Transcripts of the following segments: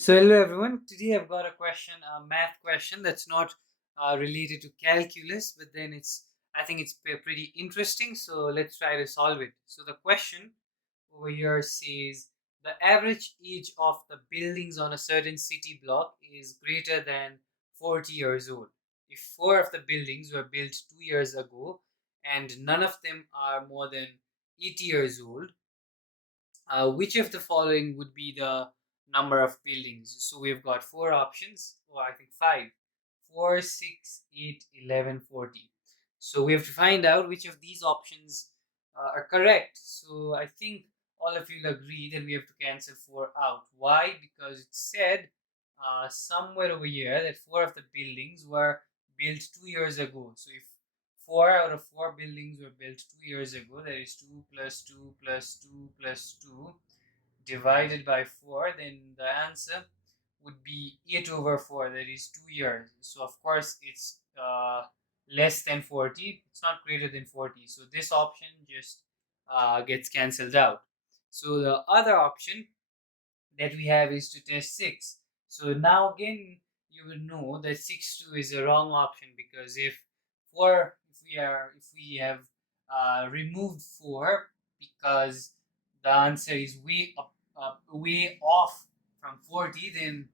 So hello everyone. Today I've got a question, a math question that's not related to calculus, but then I think it's pretty interesting. So let's try to solve it. So the question over here says the average age of the buildings on a certain city block is greater than 40 years old. If four of the buildings were built 2 years ago and none of them are more than 80 years old, which of the following would be the number of buildings? So we've got four options, or I think five: 4, 6, 8, 11, 40. So we have to find out which of these options are correct. So I think all of you will agree that we have to cancel 4 out. Why? Because it said somewhere over here that four of the buildings were built 2 years ago. So if 4 out of 4 buildings were built 2 years ago, that is 2 plus 2 plus 2 plus 2 divided by 4, then the answer would be 8 over 4, that is 2 years. So of course it's less than 40, it's not greater than 40, so this option just gets cancelled out. So the other option that we have is to test 6. So now again you will know that 6 2 is a wrong option, because if we have removed 4, because the answer is way off from 40, then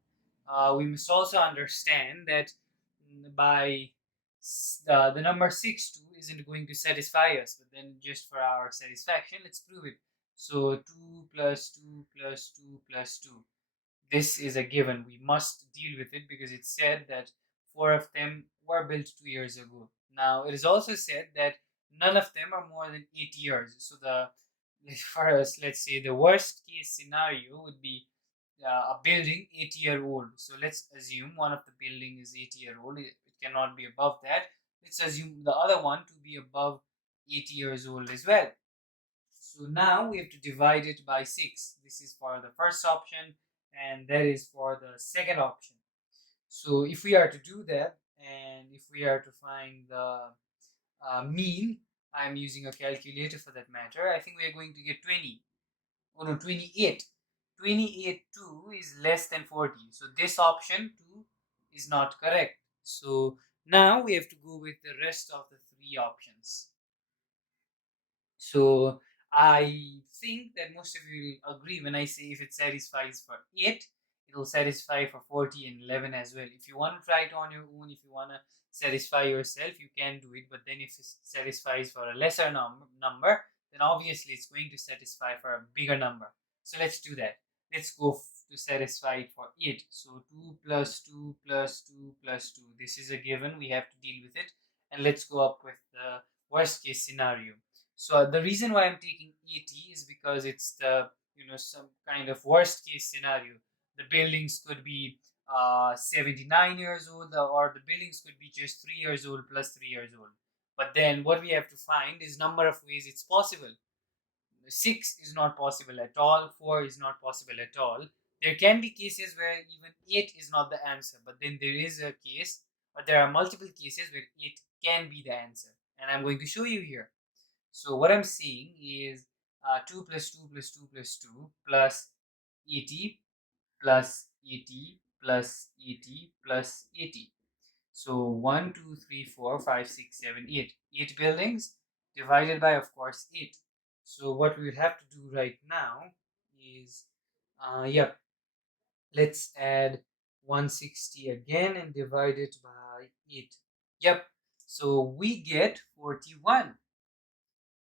we must also understand that by the number 6 2 isn't going to satisfy us, but then just for our satisfaction, let's prove it. So 2 plus 2 plus 2 plus 2. This is a given. We must deal with it because it said that four of them were built 2 years ago. Now, it is also said that none of them are more than 8 years. So for us, let's say the worst case scenario would be a building 80-year old. So let's assume one of the building is 80-year old. It cannot be above that. Let's assume the other one to be above 80 years old as well. So now we have to divide it by 6. This is for the first option, and that is for the second option. So if we are to do that, and if we are to find the mean, I'm using a calculator for that matter, I think we are going to get 20. Oh no, 28. 28 2 is less than 40. So this option 2 is not correct. So now we have to go with the rest of the three options. So I think that most of you will agree when I say if it satisfies for 8, it will satisfy for 40 and 11 as well. If you want to try it on your own, if you want to satisfy yourself, you can do it. But then if it satisfies for a lesser number, then obviously it's going to satisfy for a bigger number. So let's do that. Let's go to satisfy it for 8. So 2 plus 2 plus 2 plus 2. This is a given. We have to deal with it. And let's go up with the worst case scenario. So the reason why I'm taking 80 is because it's the some kind of worst case scenario. The buildings could be 79 years old, or the buildings could be just 3 years old plus 3 years old. But then what we have to find is number of ways it's possible. 6 is not possible at all. 4 is not possible at all. There can be cases where even 8 is not the answer, but then there is a case, or there are multiple cases where 8 can be the answer, and I'm going to show you here. So what I'm seeing is 2 plus 2 plus 2 plus 2 plus 80 plus 80 plus 80 plus 80. So 1, 2, 3, 4, 5, 6, 7, 8. 8 buildings divided by, of course, 8. So what we would have to do right now is, yep, let's add 160 again and divide it by 8. Yep, so we get 41.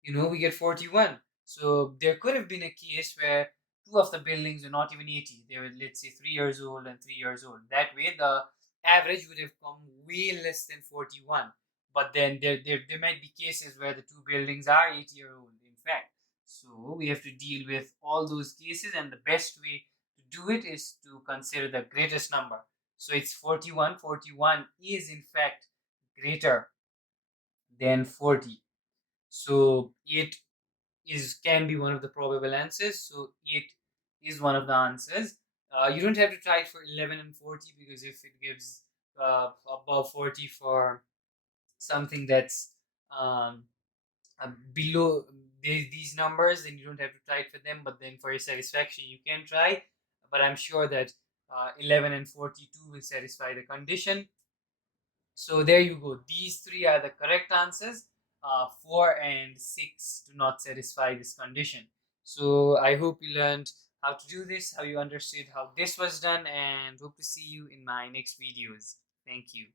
We get 41. So there could have been a case where two of the buildings are not even 80. They were, let's say, 3 years old and 3 years old. That way, the average would have come way less than 41. But then there might be cases where the two buildings are 80-year-old, in fact. So we have to deal with all those cases, and the best way to do it is to consider the greatest number. So it's 41. 41 is, in fact, greater than 40. So it can be one of the probable answers. So it is one of the answers. You don't have to try it for 11 and 40, because if it gives above 40 for something that's below these numbers, then you don't have to try it for them. But then for your satisfaction, you can try. But I'm sure that 11 and 42 will satisfy the condition. So there you go. These three are the correct answers. 4 and 6 do not satisfy this condition. So I hope you learned how to do this, how you understood how this was done, and hope to see you in my next videos. Thank you.